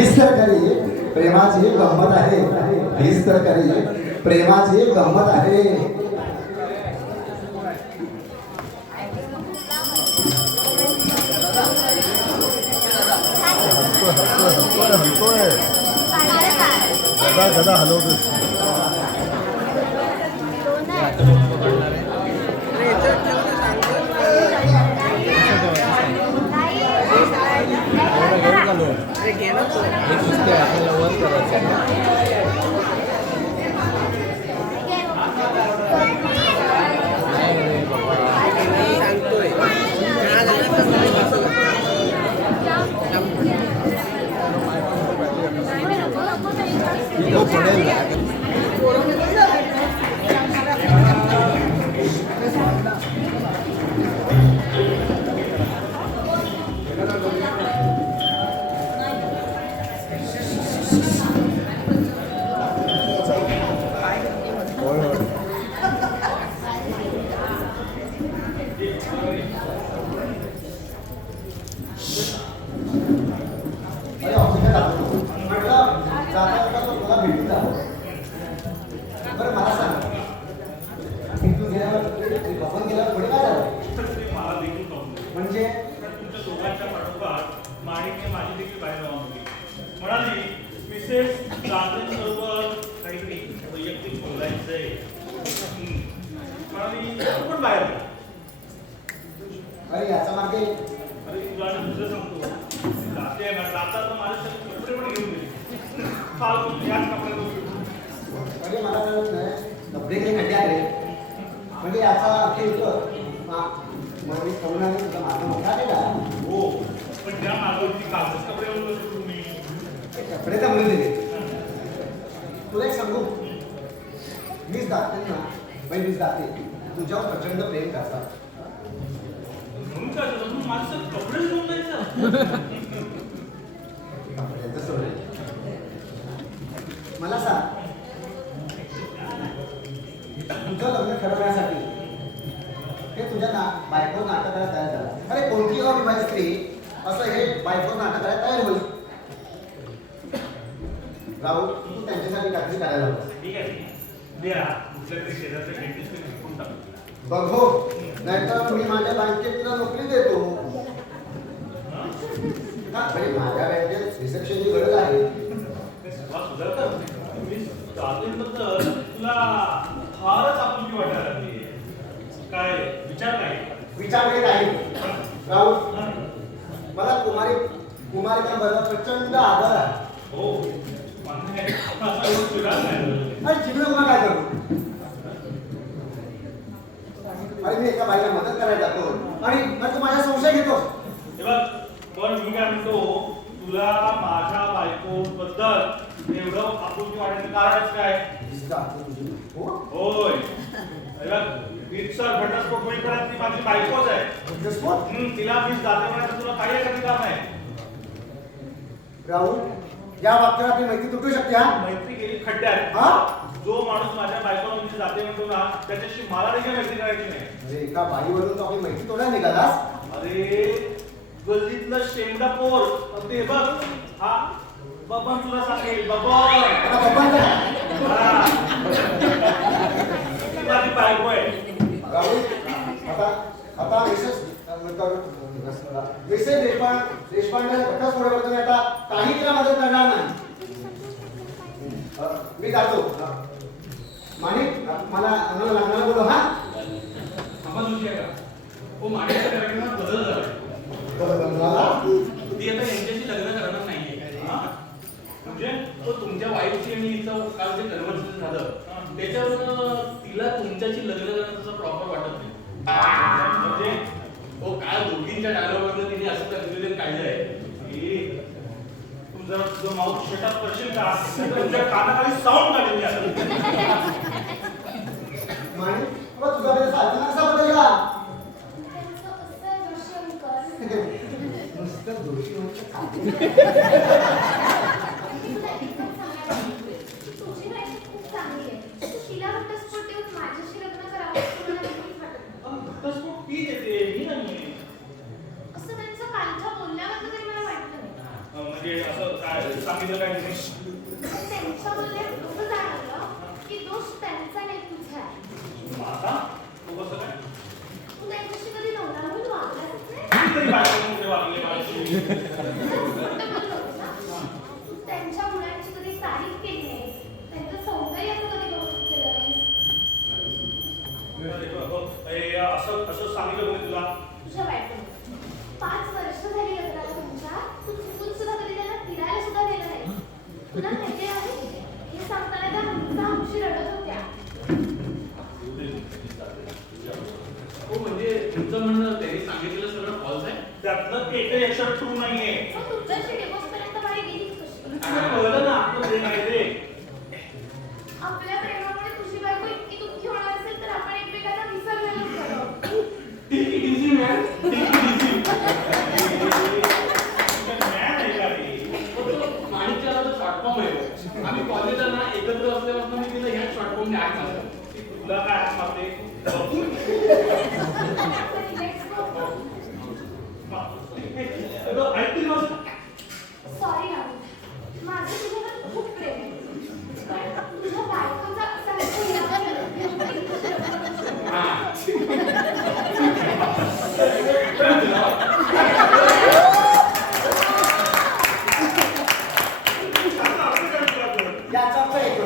हीच तर खरी प्रेमाची गंमत आहे. हीच तर खरी प्रेमाची गंमत आहे. गदा हलवतोस. आपल्याला वर तुला एक सांगू मीच दाखते ना बाई मीच दाखते तुझ्यावर प्रचंड प्रेम करतात मला सांग तुझं लग्न ठरवण्यासाठी हे तुझ्या बायको नाटक करायला तयार झाला. अरे कोणती अविवाहित स्त्री असं हे बायको नाटक करायला तयार होईल. राहुल तू त्यांच्यासाठी काहीतरी करायला हवं. बघ हो नाहीतर मी माझ्या बँकेत तुला नोकरी देतो. माझ्या बँकेत रिसेप्शनची गरज आहे. तुला फारच आपुलकी वाटायला लागली. काय विचार काही नाही राहुल. मला कुमारिकांबरोबर प्रचंड आदर आहे. हो चिडू नको काय करू. अरे मी एका बाईला मदत करायला जातो आणि तू माझा संशय घेतोस. पण मी काय म्हणतो तुला माझ्या बायको बद्दल एवढं आपुलकी वाटायचं कारणच काय? होय घटस्फोट होईपर्यंत ती माझी बायकोच आहे. तिला वीज जाते म्हणायचं तुला काही अधिकार नाही. राहुल या वाक्यावर आपली मैत्री तुटू शकते. हा मैत्री गेली खड्ड्यात. जो माणूस माझ्या बायकोला म्हणजे जाते म्हणतो ना त्याच्याशी मला देखील मैत्री करायची नाही. अरे एका बाईवरून तो आपली मैत्री तोडायला निघालास. अरे गल्लीतलं शेंगडा पोर ते बघ हा बबन तुला सांगेल बबन माझी बायको आहे. राहुल आता विशेष देशपांडे घटस्फोटावर तुम्ही आता काही तिला मदत करणार नाही. मी जातो. माणिक मला लग्नाला बोलव. हा हो माझ्या कार्यक्रमात बदल झाला. ती आता यांच्याशी लग्न करणार नाहीये. म्हणजे तो तुमच्या वाईफची आणि हिचं काल जे कन्व्हर्सेशन झालं त्याच्यावर तिला तुमच्याशी लग्न करण्याचं प्रॉपर वाटत नाही. म्हणजे हो काय दोघींच्या डायलॉगवरनं तिने असं कन्फ्युजन काढलं आहे की तू जर तुझं माऊथ शटअप करशील का तुमच्या कानाखाली साऊंड काढली असं. माणिक तुझा कसा बदलला. नुसतं दोषी म्हणजे असं काय सांगितलं काय तुम्ही? त्यांच्या बोलण्यात असं जाणवलं की दोष त्यांचा नाही तुझा आहे. मग आता तू कसं काय? तू त्या गोष्टी कधी नवरा म्हणून वागलाच नाही. किती तरी बायकोमध्ये वागले माझ्याशी. खोटं बोललो होतं ना. तू त्यांच्या मुलांची कधी तारीफ केली नाही. त्यांचं सौंदर्याचं कधी कौतुक केलं नाहीस. असं सांगितलं कोणी तुला? तुझ्या बायकोने 5 वर्ष झाली लग्नाला तुमच्या. तू चुकून सुद्धा कधी त्यांना फिरायला सुद्धा नेलं नाही. तुला माहिती आहे हे सांगताना त्या मुलीचा अंशी रडत होत्या. हो म्हणजे तुमचं म्हणणं त्यांनी सांगितलेलं सगळं फॉल्स आहे. त्यातलं एकही अक्षर ट्रू नाहीये. मग तुमच्याशी डिवोर्सपर्यंत बाई गेलीच कशी? तुला कळलं ना आपलं प्रेम आहे ते. आपल्या प्रेमामुळे तुझी बायको इतकी दुःखी होणार असेल तर आपण एकमेकांना विसरलेलोच बरं. Take it easy, man. Take it easy. माणिकच्याला तर शॉर्ट फॉर्म आहे. आम्ही कॉलेजला ना एकत्र असल्यापासून मी तिला ह्या शॉर्ट फॉर्म ऍड झालं. तुला काय मागते? ऐकतील माझं? सॉरी राहुल, माझं तुझ्यावर खूप प्रेम आहे. पण तुझ्या बायकोचा असा हा. याचा अर्थ एक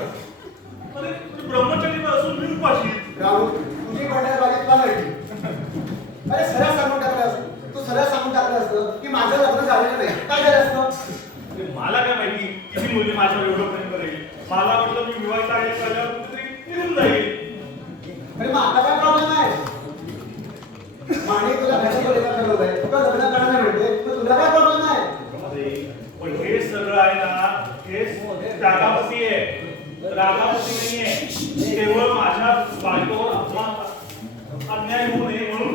अरे तू ब्रह्मचारी असून मी उपाशी. राहुल तुझी पडण्यात बाबतीत नव्हती. अरे सरळ सांगून टाकलं असतं. तू सरळ सांगून टाकलं असतं की माझं लग्न झालेलं नाही. काय झालं असतं? अरे मला काय माहिती किती मुलगी माझ्यावर एवढं प्रेम करेल. मला वाटलं मी विवाहित आहे माझ्यावर कुठेतरी निघून जाईल. अरे मग आता काय प्रॉब्लेम आहे? माणिक तुला घरी ठरवलंय. तुला लग्न करणार म्हणजे तुला काय प्रॉब्लेम आहे? अरे पण हे सगळं आहे ना हे रागापती आहे. रागापती नाहीये. केवळ माझ्या बायकोवर अन्याय होऊ नये म्हणून.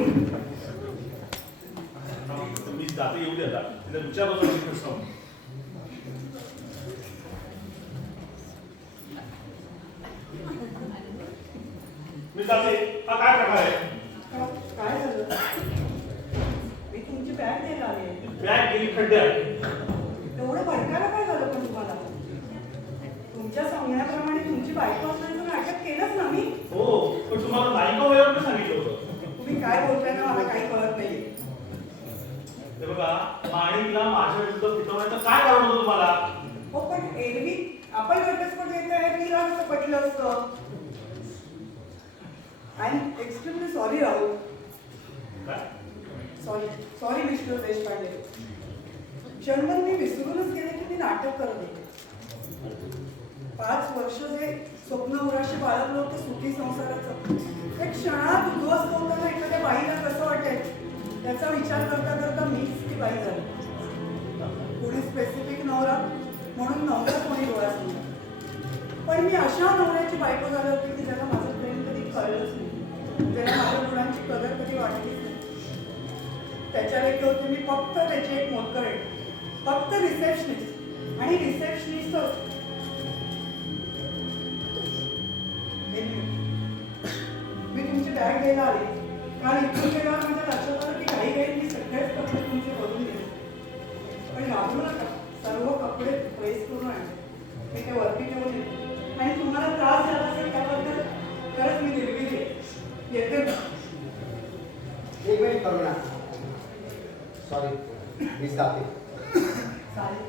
मी जाते येऊ द्या तिला विचारलं. मी जाते. हा काय प्रकार आहे? काय झालं? मी तुमची बॅग द्यायला आले. बॅग गेली खड्ड्यात. एवढं भडकायला काय झालं पण तुम्हाला? तुमच्या सांगण्याप्रमाणे तुमची बायको असल्याचं नाटक केलंच ना मी. हो पण तुम्हाला बायको वयावर सांगितलं होतं. तुम्ही काय बोलताय ना मला काही कळत नाहीये. हे बघा माणिकला माझ्या विरुद्ध फिरवण्याचं काय कारण होतं तुम्हाला? हो पण एरवी आपण घटस्फोट येत आहे तिला कसं पटलं असतं? I am extremely sorry Rahul. काय? Sorry mister Deshpande. क्षणभर मी विसरूनच गेले की मी नाटक करत होते. 5 वर्ष जे स्वप्न उराशी बाळगलं होतं सुखी संसाराचं ते क्षणात उद्ध्वस्त होताना एखाद्या बाईला कसं वाटेल त्याचा विचार करता करता मीच ती बाई झाली. पुढे स्पेसिफिक नवरा म्हणून नवरा कोणी डोळ्यासमोर. पण मी अशा नवऱ्याची बायको झाली होती की ज्याला माझं प्रेम कधी कळलंच नाही. ज्याला माझ्या गुणांची कदर कधी वाटलीच नाही. त्याच्या लेखी होते मी फक्त त्याची एक मोलकर आहे. फक्त रिसेप्शनिस्ट आणि रिसेप्शनिस्टच. मी तुमची बॅग घ्यायला आली कारण इथून गेल्यावर माझ्या लक्षात आलं की काही काही मी सगळेच कपडे तुमचे बदलून गेले. पण घाबरू नका, सर्व कपडे प्रेस करून आणले. मी ते वरती ठेवून येते आणि तुम्हाला त्रास झाला असेल त्याबद्दल खरंच मी दिलगिरी आहे. येते का? एक मिनिट करूया. सॉरी मीच जाते. चालेल.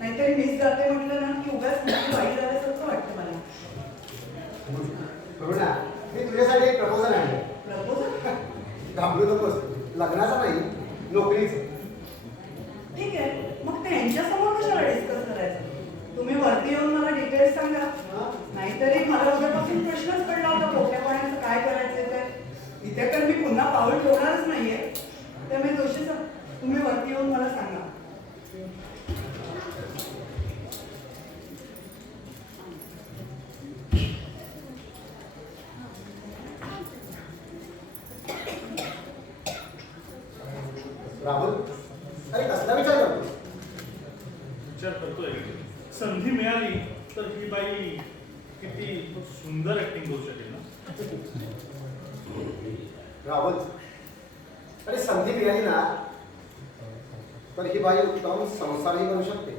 नाहीतरी मिस जाते म्हटलं ना की उगाच मोठी बाई झाल्यासारखं वाटतं मला. करूया. मी तुझ्यासाठी एक प्रपोजल आणलं. प्रपोजल? घाबरू नकोस. लग्नाचा नाही नोकरीचं. ठीक आहे. मग ते यांच्यासमोर कशाला डिस्कस करायचं? तुम्ही वरती येऊन मला डिटेल्स सांगा. नाहीतरी मला उद्यापासून प्रश्नच पडला होता पोट्या पाण्याचं काय करायचं ते. इथे तर मी पुन्हा पाऊल ठेवणारच नाहीये. त्यामुळे जोशी सर तुम्ही वरती येऊन मला सांगा. राहुल अरे कसला विचार करतो? विचार करतोय संधी मिळाली तर ही बाई किती सुंदर ऍक्टिंग करू शकेल ना. राहुल अरे संधी मिळाली ना तर ही बाई उत्तम संसारही करू शकते.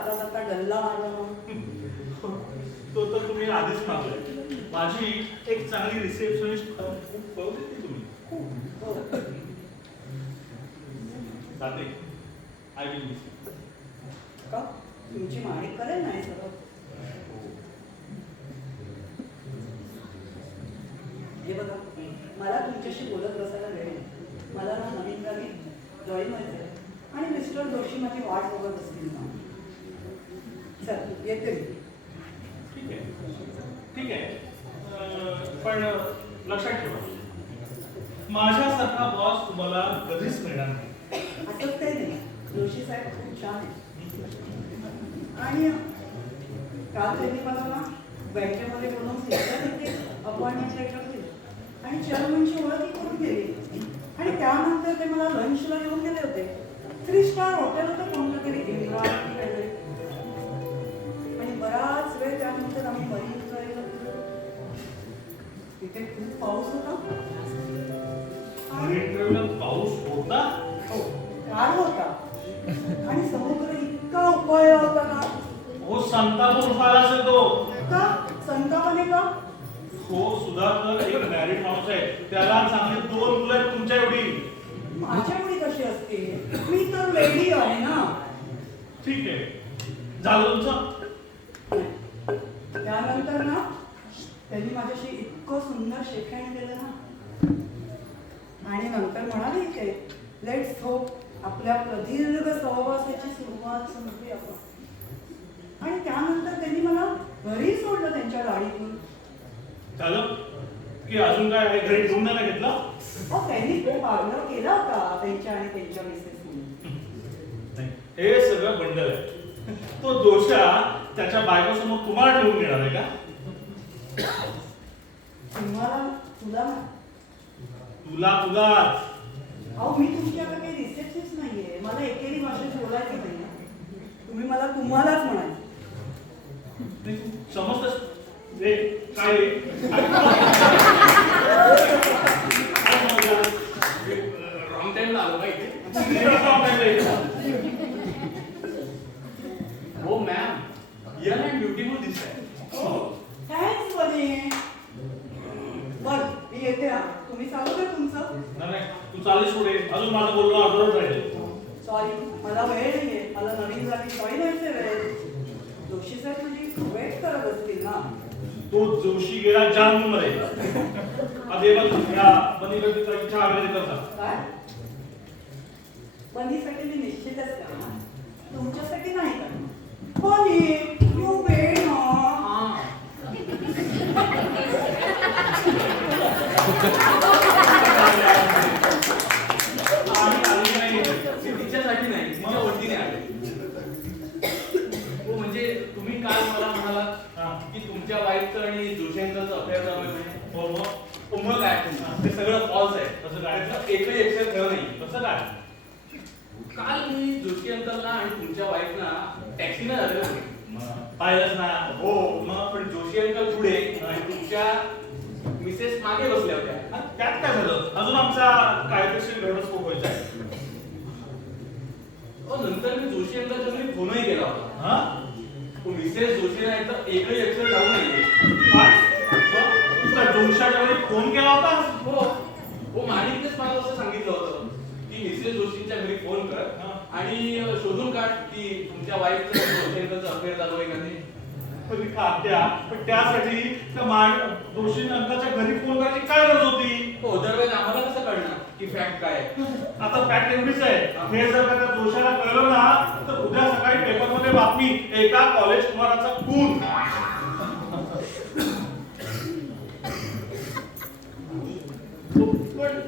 जाता जाता गल्ला मारला म्हणून. तो तर तुम्ही आधीच मागलाय. माझी एक चांगली रिसेप्शनिस्ट कळू देते तुम्ही. हो. जाते. I will miss you. का तुमची माणिक करेल नाही सगळं. हे बघा मला तुमच्याशी बोलत बसायला वेळ नाही. मला ना नवीन गावी जॉईन व्हायचं आहे आणि मिस्टर जोशी माझी वाट बघत असतील ना. चल येते मी. ठीक आहे. ठीक आहे. पण लक्षात ठेवा माझ्यासारखा बॉस तुम्हाला कधीच मिळणार नाही. असंच काही नाही. जोशी साहेब खूप छान आहे. आणि काल त्यांनी मला ना बँकेमध्ये बोलून अपॉइंटमेंट लेटर दिली आणि चेअरमनची ओळखही करून गेली. आणि त्यानंतर ते मला लंचला घेऊन गेले होते. 3 स्टार हॉटेल होतं कोणतं तरी इम्रान वगैरे. आणि बराच वेळ त्यानंतर आम्ही मरीन ड्राईव्हला गेलो. तिथे खूप पाऊस होता. रेल्वेला पाऊस होता. हो काळ होता आणि समुद्र इतका उपाय होता ना. हो संतापूर फार असेल तो. का संतापाने का? हो सुधाकर एक मॅरिड माणूस आहे. त्याला चांगली 2 मुलं आहेत तुमच्या एवढी. माझ्या एवढी कशी असते? मी तर लेडी आहे ना. ठीक आहे. झालं तुमचं. त्यानंतर ना त्यांनी माझ्याशी इतकं सुंदर शेखण केलं ना. आणि नंतर म्हणाले की लेट्स होप आपल्या प्रदीर्घ सहवासाची सुरुवात संपली आपण. आणि त्यानंतर त्यांनी मला घरी सोडलं त्यांच्या गाडीतून. झालं की अजून काय आहे? घरी घेऊन नाही घेतलं. अहो त्यांनी खूप आग्रह केला होता त्यांच्या आणि त्यांच्या मिसेसनी. नाही, हे सगळं बंडल आहे. तो दोषा त्याच्या बायकोसमोर तुम्हाला ठेवून घेणार आहे का? तुम्हाला तुला तुला तुलाच. अहो मी तुमच्याकडे काही रिसेप्शनिस्ट नाहीये. मला एकेरी भाषेत बोलायचं नाही. तुम्ही मला तुम्हालाच म्हणायचं. समजतस रे काय रे? रॉंग टाइमला आलो का इथे? हो मॅम, यंग अँड ब्युटिफुल दिसताय. थँक्स बनी. बर मी येते हा. तुम्ही चालू का तुमचं? नाही तू चालीस पुढे. अजून माझं बोलणं अर्धवट राहील. सॉरी मला वेळ नाहीये. मला नवीन जागी जॉईन व्हायचे वेळ. जोशी साहेब म्हणजे वेट करत असतील ना. तो जोशी गेला जाम मध्ये. आधी बघ या बनीकडे चहा वगैरे करतात. काय बनीसाठी मी निश्चितच करणार. तुमच्यासाठी नाही करणार. बनी यू वेट ना. तिच्यासाठी नाही, तिच्या वतीने आले. हो म्हणजे तुम्ही काल मला म्हणालात की तुमच्या वाईफचं आणि जोशेंकरचं अफेअर चालू आहे म्हणे. हो मग मग काय ते सगळं फॉल्स आहे. तसं काय? त्याचं एकही एक्सेल खरं नाही. कसं काय? काल मी जोशी अंकलला आणि तुमच्या वाईफना टॅक्सीने झालेलं होते. पाहिलंच ना. हो मग पण जोशी अंकल पुढे आणि तुमच्या मिसेस मागे बसल्या होत्या. आणि त्यात काय झालं? अजून आमचा कायदेशीर घटस्फोट व्हायचा आहे. हो नंतर मी जोशी अंकलच्या घरी फोनही केला होता. हा? मिसेस जोशी नाही तर एकही एक्सेल जाऊ नये. काय? तुझ्या जोशाच्या वेळी फोन केला होता? हो हो माणिकनेच मला असं सांगितलं होतं की मिसेस जोशींच्या घरी फोन कर आणि शोधून काढ की तुमच्या वाईफचं जोशी अंकलचं अफेअर चालू आहे का ते. पण त्यासाठी त्या दोषी अंकाच्या घरी फोन करायची काय गरज होती? हो दरवेळेस आम्हाला कसं कळणार की फॅक्ट काय आहे? आता फॅक्ट एवढीच आहे. हे जर का त्या दोषाला कळलं ना तर उद्या सकाळी पेपरमध्ये बातमी एका कॉलेज कुमाराचा खून. पण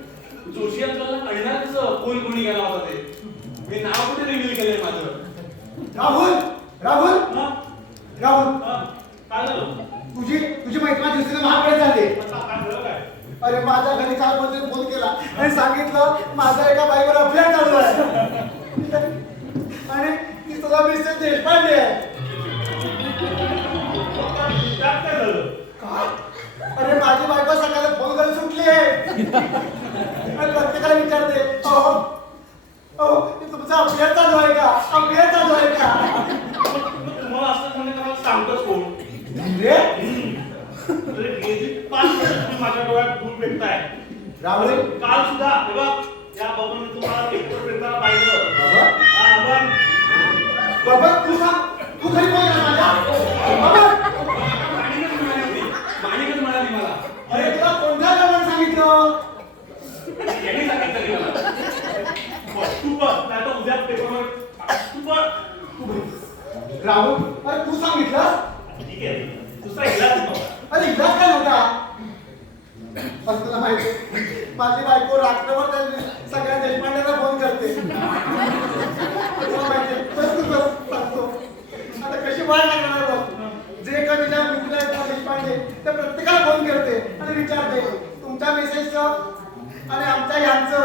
जोशी अंकलला कळणार कसं कोण कोणी गेला होता ते? मी नाव कुठे रिव्हील केलंय माझं? राहुल राहुल हा? राहुल हा? काय झालं? तुझी मैत्रीण दिवशीने महागडे झाले. आता काय झालं काय? अरे माझ्या घरी काल कोणतरी फोन केला आणि सांगितलं माझा एका बाईवर अफेअर चालू आहे आणि ती तुला मिसेस देशपांडे आहे. त्यात काय झालं? काय? अरे माझी बायको सकाळी फोन करून सुटली आहे आणि प्रत्येकाला विचारते अहो अहो तुमचा अफेअर चालू आहे का? अफेअर चालू आहे का? माझ्या डोळ्यात धूळ फेकताय. राहुल काल सुद्धा हे बघ या बबनने तुम्हाला पेपर फेकताना पाहिलं. बाबा हा बघ. बाबा तू सांग तू घरी कोण आहे माझ्या बाबा माणिकच म्हणाली मला. अरे तुला कोणत्या गावाने सांगितलं यांनी सांगितलं की मला. तू बघ नाही तर उद्या पेपरवर तू बघ. राहुल अरे तू सांगितलं ठीक आहे दुसरा इलाज नव्हता. अरे इलाज काय नव्हता पण तुला माहिती माझी बायको रात्रभर त्या सगळ्या देशपांड्यांना फोन करते तुला माहिती बस तू बस सांगतो आता कशी वाट लागणार बघ जे कधी ज्या मित्र आहेत ना देशपांडे त्या प्रत्येकाला फोन करते आणि विचारते तुमच्या मेसेजचं आणि आमच्या यांचं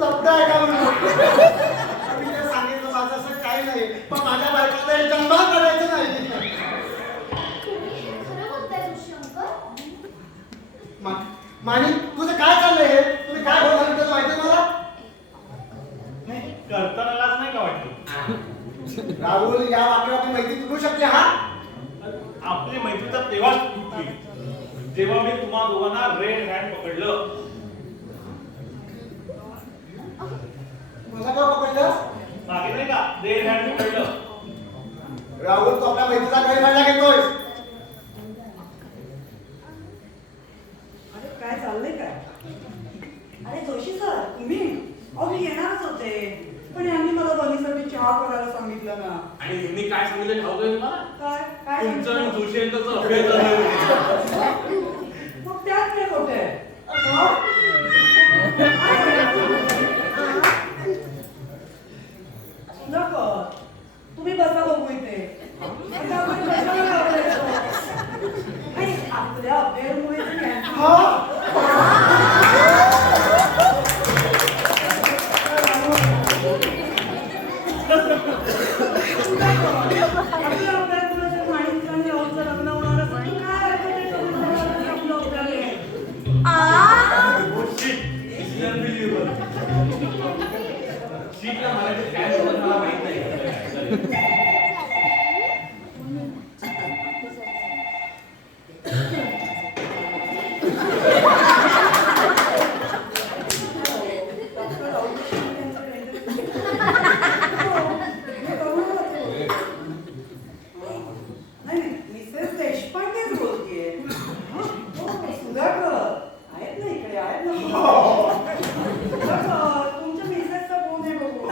लफडं आहे का म्हणून आम्ही त्या सांगितलं माझं असं काही नाही पण माझ्या बायकोला हे जन्मात करायचं नाही तुम्ही खरं बोलताय जोशी अंकल? मानी तुझं काय चाललंय हे तुम्ही काय बोलता तुला माहिती मला नाही करताना लाज नाही का वाटली. राहुल या वाक्यावर माहिती तुटू शकते हा आपली मैत्री तर तेव्हाच तुटली जेव्हा मी तुम्हा दोघांना रेड हँड पकडलं. मला काय पकडलं मागे नाही का रेड हँड पकडलं. राहुल तू आपल्या मैत्रीचा गैरफायदा घेतोयस अरे काय चाललंय काय? अरे जोशी सर तुम्ही अहो मी येणारच होते पण यांनी मला बनीसाठी चहा करायला सांगितलं ना. आणि यांनी काय सांगितलं ठाऊक आहे तुम्हाला? काय काय तुमचं आणि सांगितलं? जोशी यांचं अफेअर झालं. मग त्यात काय खोटे नको तुम्ही बसा बघू इथे आता आपण कशाला घाबरायचं? आणि आपल्या अफेअरमुळे आपल्या अफेअरमुळे जर माणिक आणि राहुलचं लग्न होणार असेल तर काय अर्थ आहे त्याच्यामध्ये? आपलं अफेअर आहे. Unbelievable. शीतला मराठीत काय बोलतात मला माहित नाही. नाही मिसेस देशपांडेच बोलतीये. सुधाकर आहेत ना इकडे आहेत ना. सुधाकर तुमच्या मिसेसचा फोन आहे बघू.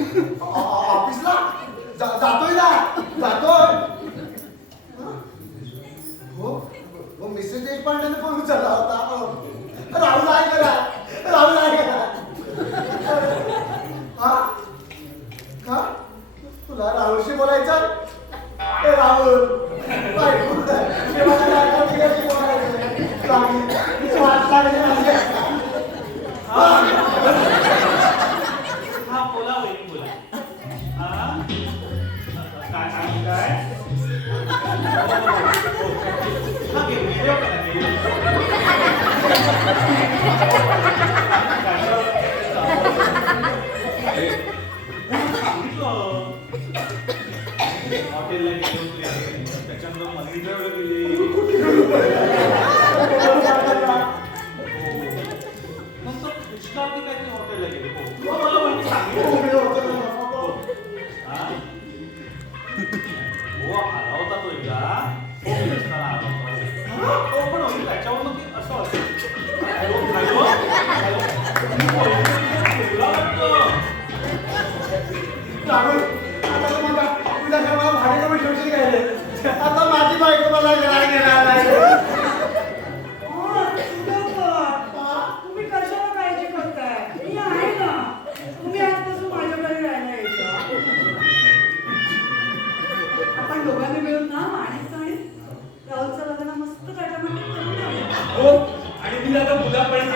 ऑफिसला जातोय ना जातोय हो हो मिसेस देशपांडेने फोन उचलला होता हो. राहुल आहे करा राहुल आहे करा हा का तुला राहुलशी बोलायचं ए राहुल बायको हे मला काय करते बोलायचं राहुल वाट लागली माझी. हा बोला वहिनी बोला. हा काय सांगताय? हा घे व्हिडिओ करा घे. हॉटेलला गेले होते त्याच्यानंतर मंदिरावर गेले. नंतर कृष्णावरती काहीतरी हॉटेलला गेले. हो मला माहिती सांगितलं. हा? हो आला होता तो एकदा. हो असताना आला होता. तो पण होईल त्याच्यावर मग ते असं होतं. Hello hello hello. बोलला वाटतं. राहुल आता तर मला तुझ्या घराला भाडे कमी ठेवशील काय रे? आता माझी बायको मला घरात घेणार नाही तुम्ही कशाला काळजी करताय? मी आहे ना. तुम्ही आजपासून माझ्याकडे राहायला यायचं. आपण दोघांनी मिळून ना माणिकचं आणि राहुलचं लग्न मस्त थाटामाटात करून टाकूया. हो आणि मी आता मुला पण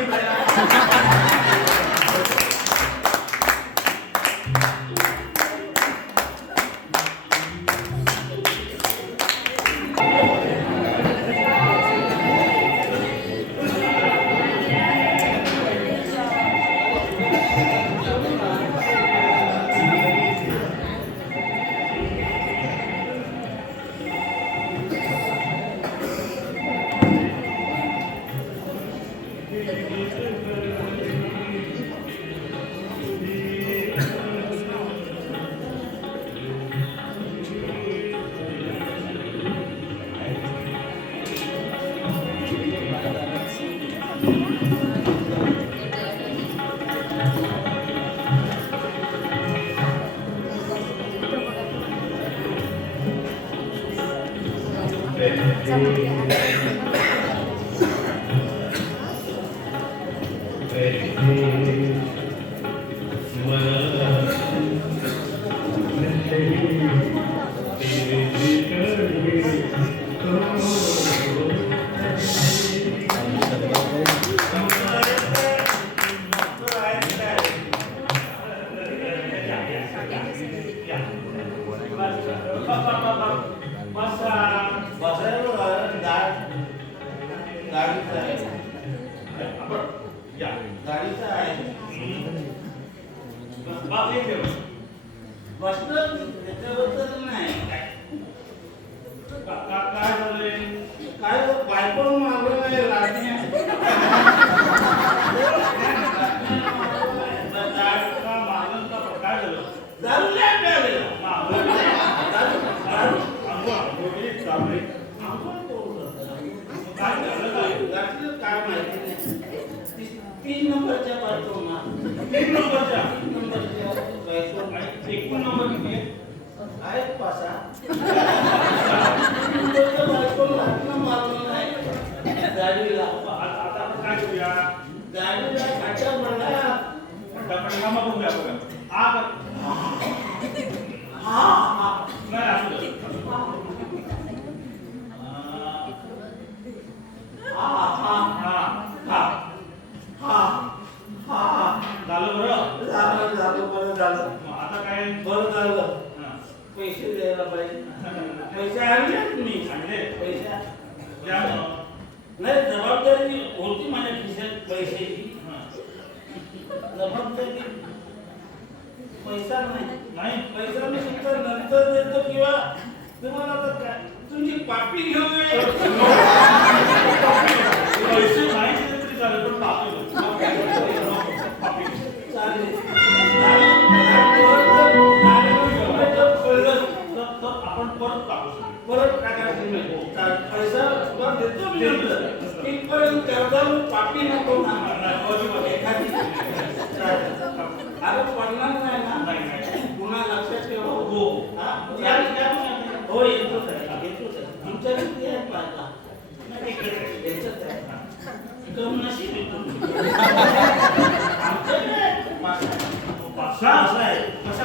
कशा